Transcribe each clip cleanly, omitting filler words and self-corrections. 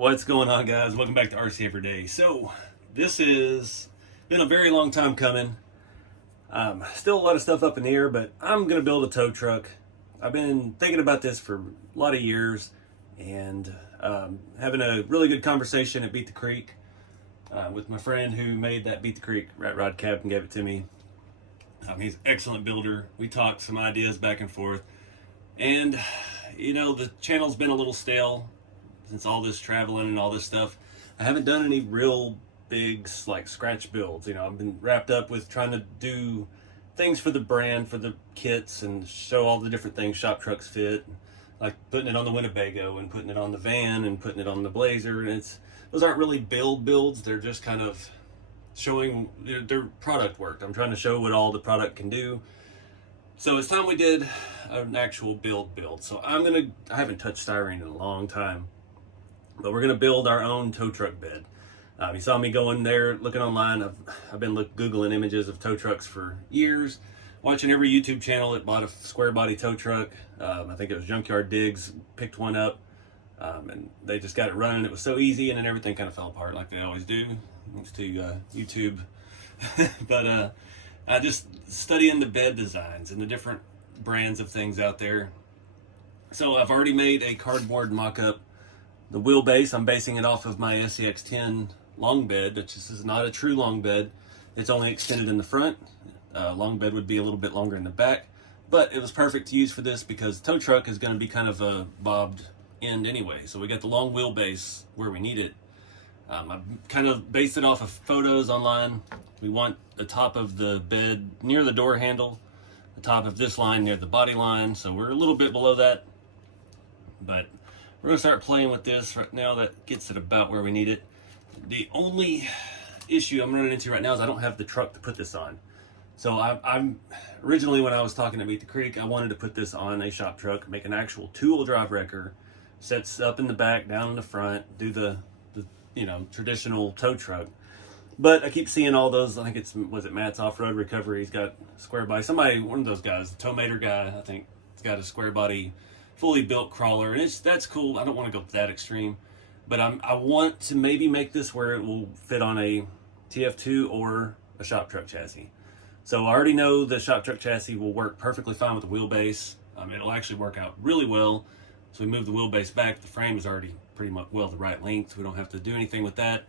What's going on, guys? Welcome back to RC Everyday. So this is been a very long time coming. Still a lot of stuff up in the air, but I'm gonna build a tow truck. I've been thinking about this for a lot of years, and having a really good conversation at Beat the Creek with my friend who made that Beat the Creek rat rod cab and gave it to me. He's an excellent builder. We talked some ideas back and forth, and the channel's been a little stale since all this traveling and all this stuff. I haven't done any real big like scratch builds. I've been wrapped up with trying to do things for the brand, for the kits, and show all the different things shop trucks fit, like putting it on the Winnebago and putting it on the van and putting it on the Blazer. And those aren't really builds. They're just kind of showing their product work. I'm trying to show what all the product can do. So it's time we did an actual build. So I haven't touched styrene in a long time, but we're gonna build our own tow truck bed. You saw me going there looking online. I've been Googling images of tow trucks for years, watching every YouTube channel that bought a Squarebody tow truck. I think it was Junkyard Digs picked one up, and they just got it running. It was so easy, and then everything kind of fell apart like they always do, thanks to YouTube. But I just studying the bed designs and the different brands of things out there. So I've already made a cardboard mock-up. The wheelbase, I'm basing it off of my SCX-10 long bed, which is not a true long bed. It's only extended in the front. Long bed would be a little bit longer in the back, but it was perfect to use for this because tow truck is going to be kind of a bobbed end anyway. So we got the long wheelbase where we need it. I've kind of based it off of photos online. We want the top of the bed near the door handle, the top of this line near the body line. So we're a little bit below that, but we're gonna start playing with this right now. That gets it about where we need it. The only issue I'm running into right now is I don't have the truck to put this on. So I'm originally, when I was talking to Beat the Creek, I wanted to put this on a shop truck, make an actual two-wheel drive wrecker, sets up in the back, down in the front, do the traditional tow truck. But I keep seeing all those. I think was it Matt's Off-Road Recovery? He's got Squarebody. one of those guys, the Towmater guy, I think, he's got a Squarebody fully built crawler, and that's cool. I don't want to go that extreme, but I want to maybe make this where it will fit on a TF2 or a shop truck chassis. So I already know the shop truck chassis will work perfectly fine with the wheelbase. It'll actually work out really well. So we move the wheelbase back. The frame is already pretty much the right length. We don't have to do anything with that.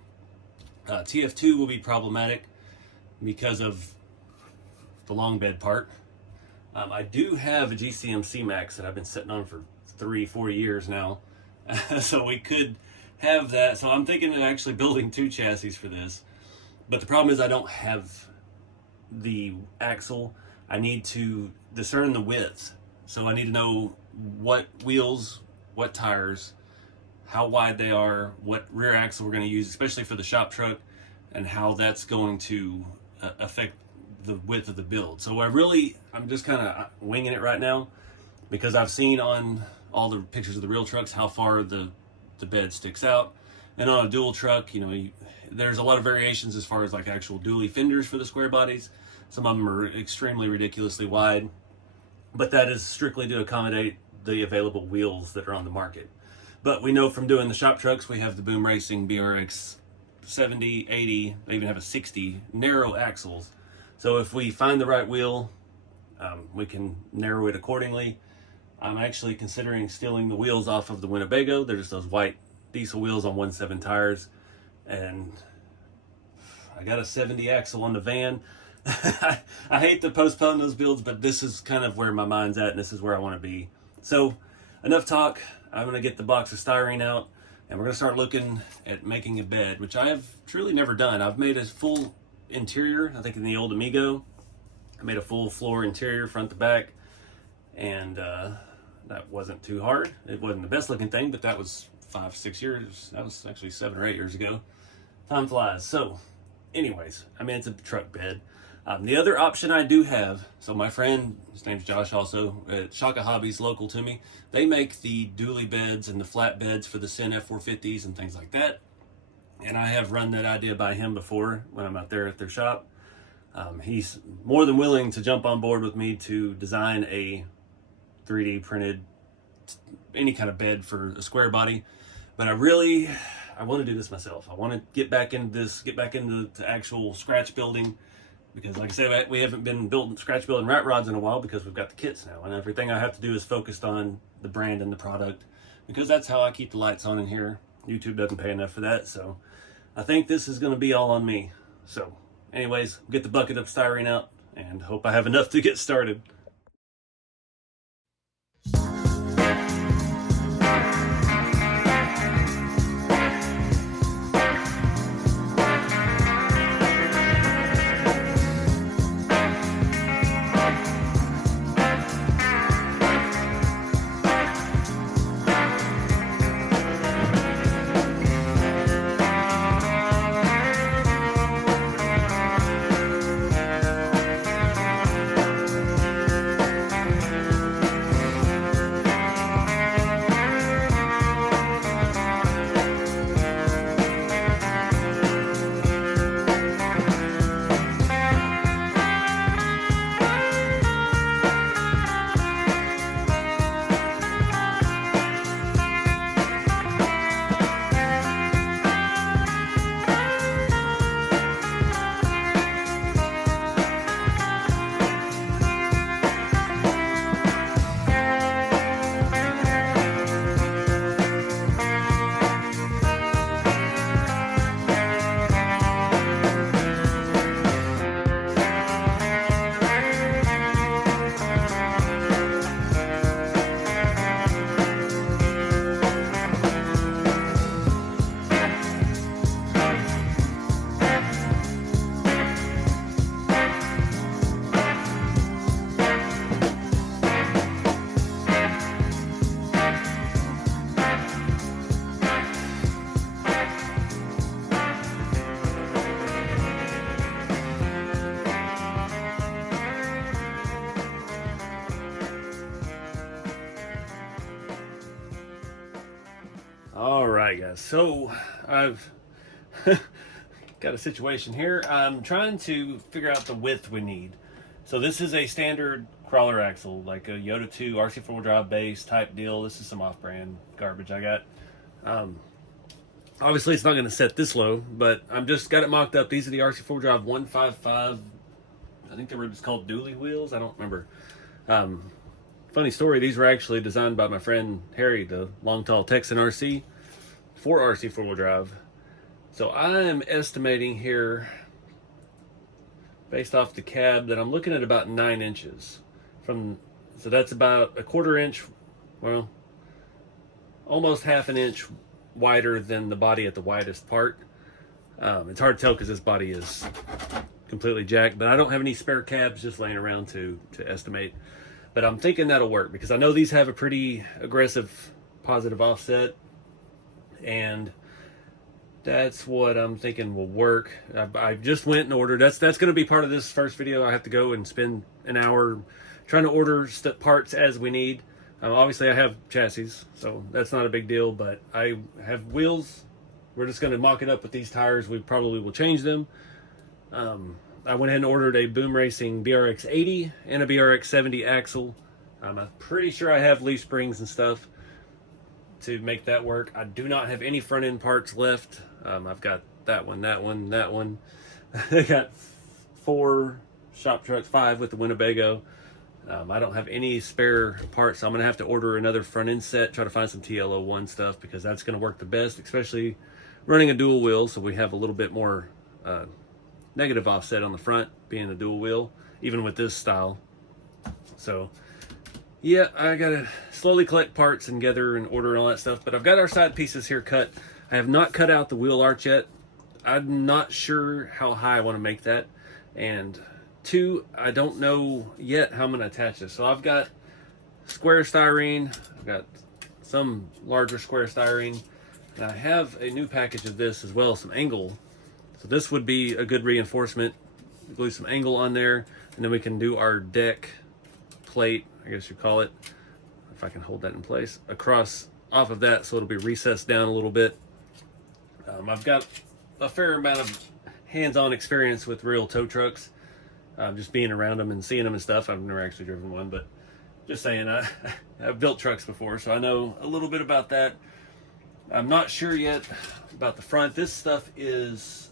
TF2 will be problematic because of the long bed part. I do have a GCM C-Max that I've been sitting on for 3-4 years now. So we could have that. So I'm thinking of actually building 2 chassis for this. But the problem is I don't have the axle. I need to discern the width. So I need to know what wheels, what tires, how wide they are, what rear axle we're going to use, especially for the shop truck, and how that's going to affect the width of the build. So I'm just kind of winging it right now because I've seen on all the pictures of the real trucks how far the bed sticks out. And on a dual truck, there's a lot of variations as far as like actual dually fenders for the square bodies. Some of them are extremely ridiculously wide, but that is strictly to accommodate the available wheels that are on the market. But we know from doing the shop trucks, we have the Boom Racing BRX 70, 80, they even have a 60 narrow axles. So if we find the right wheel, we can narrow it accordingly. I'm actually considering stealing the wheels off of the Winnebago. They're just those white diesel wheels on 1.7 tires. And I got a 70 axle on the van. I hate to postpone those builds, but this is kind of where my mind's at, and this is where I want to be. So enough talk. I'm going to get the box of styrene out, and we're going to start looking at making a bed, which I have truly never done. I've made a full interior, I think in the old Amigo. I made a full floor interior front to back, and that wasn't too hard. It wasn't the best looking thing, but that was 5-6 years. That was actually 7 or 8 years ago. Time flies. So anyways, it's a truck bed. The other option I do have, so my friend, his name's Josh also, at Shaka Hobbies, local to me, they make the dually beds and the flat beds for the Sin F450s and things like that. And I have run that idea by him before when I'm out there at their shop. He's more than willing to jump on board with me to design a 3D printed any kind of bed for a Squarebody. But I want to do this myself. I want to get back into this, get back into the actual scratch building, because like I said, we haven't been scratch building rat rods in a while because we've got the kits now, and everything I have to do is focused on the brand and the product, because that's how I keep the lights on in here. YouTube doesn't pay enough for that, so I think this is going to be all on me. So anyways, get the bucket of styrene out and hope I have enough to get started. All right, guys, so I've got a situation here. I'm trying to figure out the width we need. So this is a standard crawler axle, like a Yoda 2 RC 4-wheel drive base type deal. This is some off-brand garbage I got. Obviously it's not going to set this low, but I'm just got it mocked up. These are the RC 4-wheel drive 155, I think they were just called dually wheels, I don't remember. Funny story, these were actually designed by my friend Harry, the Long Tall Texan RC, for RC 4-wheel drive. So I am estimating here, based off the cab, that I'm looking at about 9 inches. So that's about a 1/4 inch, well, almost half an inch wider than the body at the widest part. It's hard to tell because this body is completely jacked, but I don't have any spare cabs just laying around to estimate. But I'm thinking that'll work because I know these have a pretty aggressive positive offset, and that's what I'm thinking will work. I just went and ordered. That's going to be part of this first video. I have to go and spend an hour trying to order parts as we need. Obviously, I have chassis, so that's not a big deal. But I have wheels. We're just going to mock it up with these tires. We probably will change them. I went ahead and ordered a Boom Racing BRX 80 and a BRX 70 axle. I'm pretty sure I have leaf springs and stuff to make that work. I do not have any front end parts left. I've got that one, that one, that one. I got 4 shop trucks, 5 with the Winnebago. I don't have any spare parts, so I'm going to have to order another front end set, try to find some TLO1 stuff, because that's going to work the best, especially running a dual wheel, so we have a little bit more negative offset on the front, being a dual wheel, even with this style. So yeah, I gotta slowly collect parts and gather and order and all that stuff. But I've got our side pieces here cut. I have not cut out the wheel arch yet. I'm not sure how high I want to make that. And 2, I don't know yet how I'm going to attach this. So I've got square styrene. I've got some larger square styrene. And I have a new package of this as well, some angle. So this would be a good reinforcement. Glue some angle on there, and then we can do our deck plate, I guess you call it, if I can hold that in place, across off of that, so it'll be recessed down a little bit. I've got a fair amount of hands-on experience with real tow trucks, just being around them and seeing them and stuff. I've never actually driven one, but just saying, I've built trucks before, so I know a little bit about that. I'm not sure yet about the front. This stuff is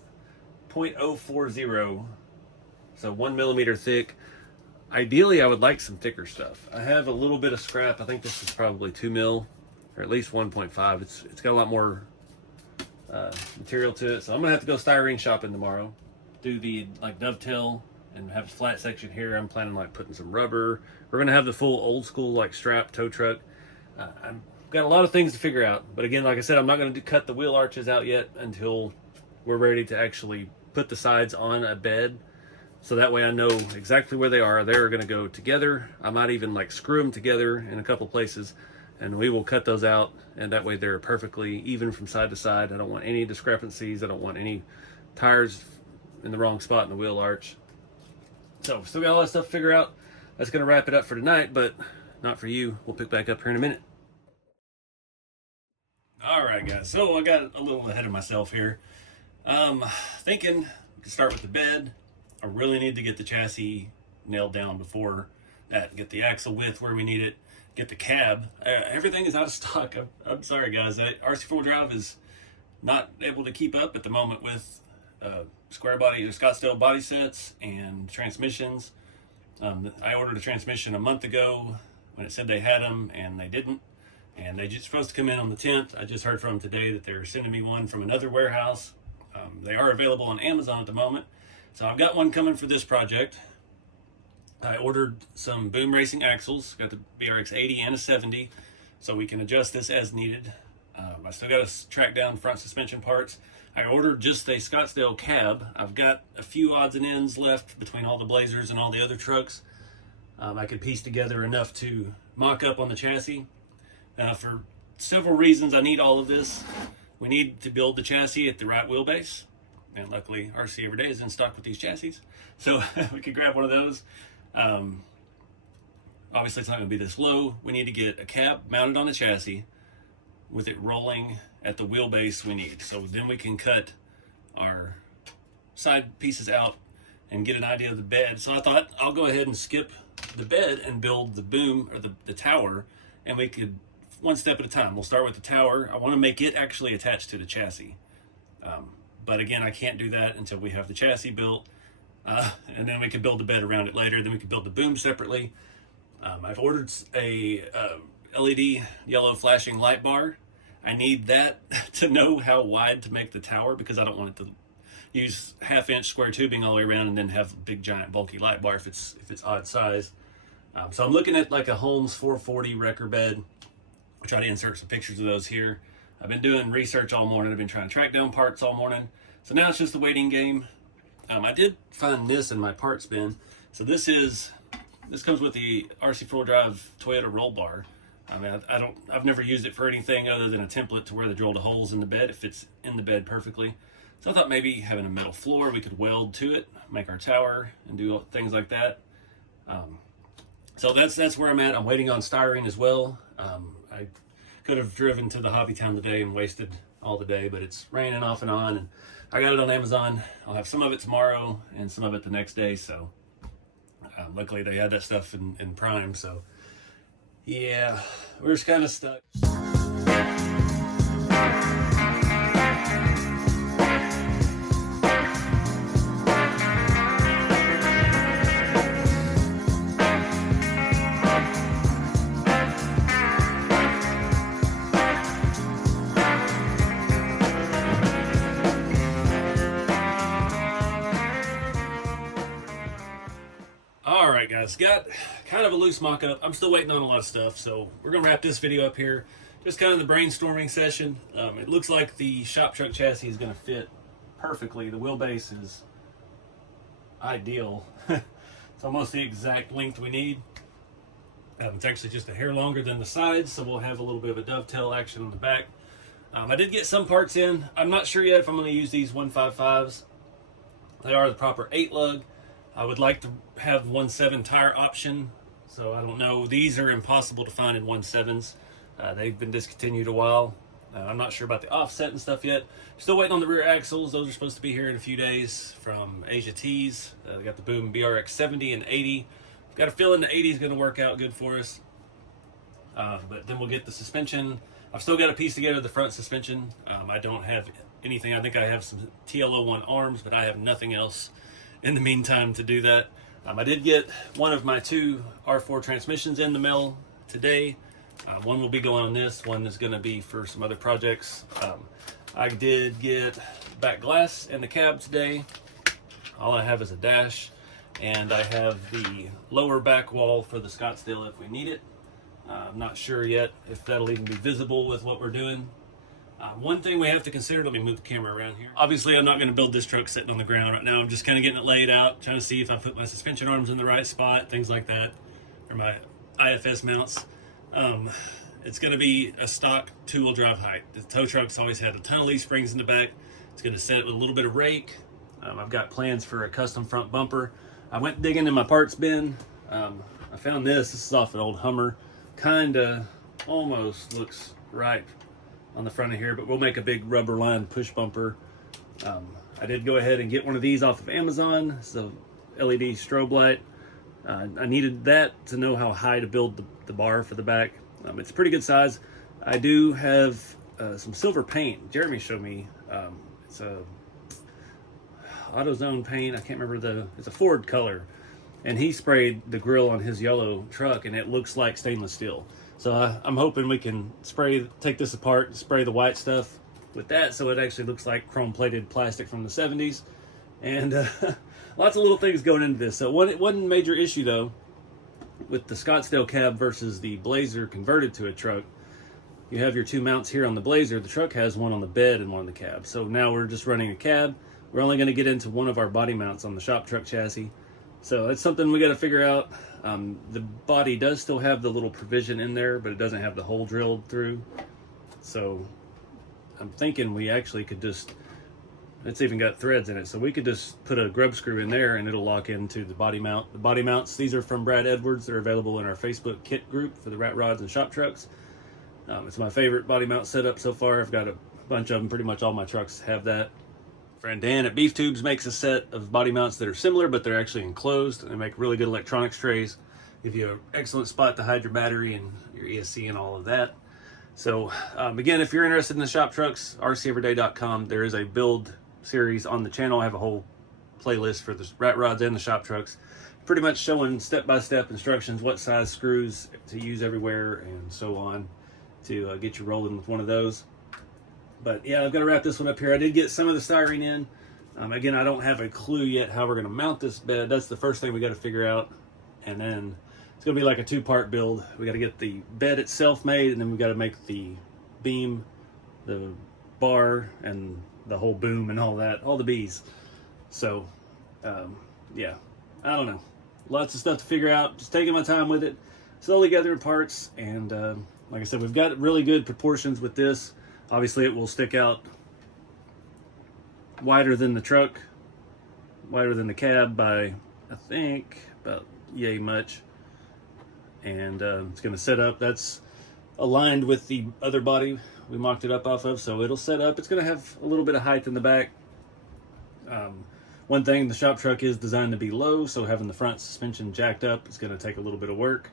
0.040, so 1 millimeter thick. Ideally, I would like some thicker stuff. I have a little bit of scrap. I think this is probably 2 mil, or at least 1.5. It's got a lot more material to it, so I'm gonna have to go styrene shopping tomorrow. Do the like dovetail and have a flat section here. I'm planning like putting some rubber. We're gonna have the full old school like strap tow truck. I've got a lot of things to figure out, but again, like I said, I'm not gonna cut the wheel arches out yet until we're ready to actually put the sides on a bed. So that way I know exactly where they are. They're gonna go together. I might even like screw them together in a couple places, and we will cut those out, and that way they're perfectly even from side to side. I don't want any discrepancies. I don't want any tires in the wrong spot in the wheel arch. So still got all that stuff to figure out. That's gonna wrap it up for tonight, but not for you. We'll pick back up here in a minute. All right, guys, so I got a little ahead of myself here. Thinking we can start with the bed. I really need to get the chassis nailed down before that, get the axle width where we need it, get the cab. Everything is out of stock. I'm sorry, guys. RC4 Drive is not able to keep up at the moment with Squarebody or Scottsdale body sets and transmissions. I ordered a transmission a month ago when it said they had them, and they didn't. And they're just supposed to come in on the 10th. I just heard from them today that they're sending me one from another warehouse. They are available on Amazon at the moment. So I've got one coming for this project. I ordered some boom racing axles, got the BRX 80 and a 70, so we can adjust this as needed. I still got to track down front suspension parts. I ordered just a Scottsdale cab. I've got a few odds and ends left between all the Blazers and all the other trucks. I could piece together enough to mock up on the chassis. For several reasons, I need all of this. We need to build the chassis at the right wheelbase. And luckily, RC Everyday is in stock with these chassis. So we could grab one of those. Obviously, it's not going to be this low. We need to get a cab mounted on the chassis with it rolling at the wheelbase we need. So then we can cut our side pieces out and get an idea of the bed. So I thought I'll go ahead and skip the bed and build the boom or the tower, and we could one step at a time. We'll start with the tower. I want to make it actually attached to the chassis. But again, I can't do that until we have the chassis built. And then we can build the bed around it later. Then we can build the boom separately. I've ordered a LED yellow flashing light bar. I need that to know how wide to make the tower, because I don't want it to use 1/2-inch square tubing all the way around and then have a big giant bulky light bar if it's odd size. So I'm looking at like a Holmes 440 wrecker bed. I'll try to insert some pictures of those here. I've been doing research all morning. I've been trying to track down parts all morning. So now it's just a waiting game. I did find this in my parts bin. So this comes with the RC4 Drive Toyota roll bar. I mean, I've never used it for anything other than a template to where they drill the holes in the bed. It fits in the bed perfectly. So I thought maybe having a metal floor we could weld to it, make our tower, and do things like that. So that's where I'm at. I'm waiting on styrene as well. I could have driven to the hobby town today and wasted all the day, but it's raining off and on, and I got it on Amazon. I'll have some of it tomorrow and some of it the next day. So luckily they had that stuff in Prime. So yeah, we're just kind of stuck. Alright guys, got kind of a loose mock-up. I'm still waiting on a lot of stuff, so we're going to wrap this video up here. Just kind of the brainstorming session. It looks like the shop truck chassis is going to fit perfectly. The wheelbase is ideal. It's almost the exact length we need. It's actually just a hair longer than the sides, so we'll have a little bit of a dovetail action on the back. I did get some parts in. I'm not sure yet if I'm going to use these 155s. They are the proper 8-lug. I would like to have 1.7 tire option, so I don't know. These are impossible to find in 1.7s. They've been discontinued a while. I'm not sure about the offset and stuff yet. Still waiting on the rear axles. Those are supposed to be here in a few days from Asia Tees. They got the Boom BRX 70 and 80. Got a feeling the 80 is going to work out good for us. But then we'll get the suspension I've still got to piece together the front suspension. I don't have anything. I think I have some TL01 arms, but I have nothing else in the meantime to do that. I did get one of my 2 R4 transmissions in the mail today. One will be going on this, one is going to be for some other projects. I did get back glass in the cab today. All I have is a dash, and I have the lower back wall for the Scottsdale if we need it. I'm not sure yet if that'll even be visible with what we're doing. One thing we have to consider, let me move the camera around here. Obviously, I'm not going to build this truck sitting on the ground right now. I'm just kind of getting it laid out, trying to see if I put my suspension arms in the right spot, things like that, or my IFS mounts. It's going to be a stock 2-wheel drive height. The tow truck's always had a ton of leaf springs in the back. It's going to set it with a little bit of rake. I've got plans for a custom front bumper. I went digging in my parts bin. I found this. This is off an old Hummer. Kinda almost looks right on the front of here, but we'll make a big rubber lined push bumper. I did go ahead and get one of these off of Amazon. It's a LED strobe light. I needed that to know how high to build the bar for the back. It's a pretty good size. I do have some silver paint. Jeremy showed me. It's a AutoZone paint. I can't remember it's a Ford color. And he sprayed the grill on his yellow truck, and it looks like stainless steel. So I'm hoping we can take this apart and spray the white stuff with that, so it actually looks like chrome-plated plastic from the 70s. And lots of little things going into this. So one major issue, though, with the Scottsdale cab versus the Blazer converted to a truck, you have your 2 mounts here on the Blazer. The truck has one on the bed and one on the cab. So now we're just running a cab. We're only going to get into one of our body mounts on the shop truck chassis. So that's something we got to figure out. The body does still have the little provision in there, but it doesn't have the hole drilled through. So I'm thinking we actually could just, it's even got threads in it, so we could just put a grub screw in there and it'll lock into the body mount. The body mounts, these are from Brad Edwards. They're available in our Facebook kit group for the rat rods and shop trucks. It's my favorite body mount setup so far. I've got a bunch of them. Pretty much all my trucks have that. Friend Dan at Beef Tubes makes a set of body mounts that are similar, but they're actually enclosed, and they make really good electronics trays. Give you an excellent spot to hide your battery and your ESC and all of that. So again, if you're interested in the shop trucks, rceveryday.com. There is a build series on the channel. I have a whole playlist for the rat rods and the shop trucks, pretty much showing step-by-step instructions, what size screws to use everywhere and so on to get you rolling with one of those. But yeah, I've got to wrap this one up here. I did get some of the styrene in. Again, I don't have a clue yet how we're going to mount this bed. That's the first thing we got to figure out. And then it's going to be like a 2-part build. We got to get the bed itself made, and then we got to make the beam, the bar, and the whole boom and all that, all the bees. So yeah, I don't know. Lots of stuff to figure out. Just taking my time with it, slowly gathering parts. And like I said, we've got really good proportions with this. Obviously, it will stick out wider than the truck, wider than the cab by, I think, about yay much. And it's going to set up. That's aligned with the other body we mocked it up off of, so it'll set up. It's going to have a little bit of height in the back. One thing, the shop truck is designed to be low, so having the front suspension jacked up is going to take a little bit of work.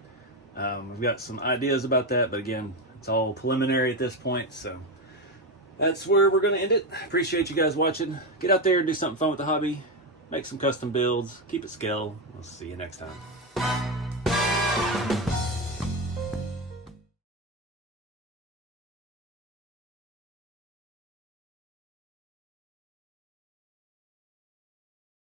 We've got some ideas about that, but again, it's all preliminary at this point, so that's where we're going to end it. Appreciate you guys watching. Get out there and do something fun with the hobby. Make some custom builds. Keep it scale. We'll see you next time.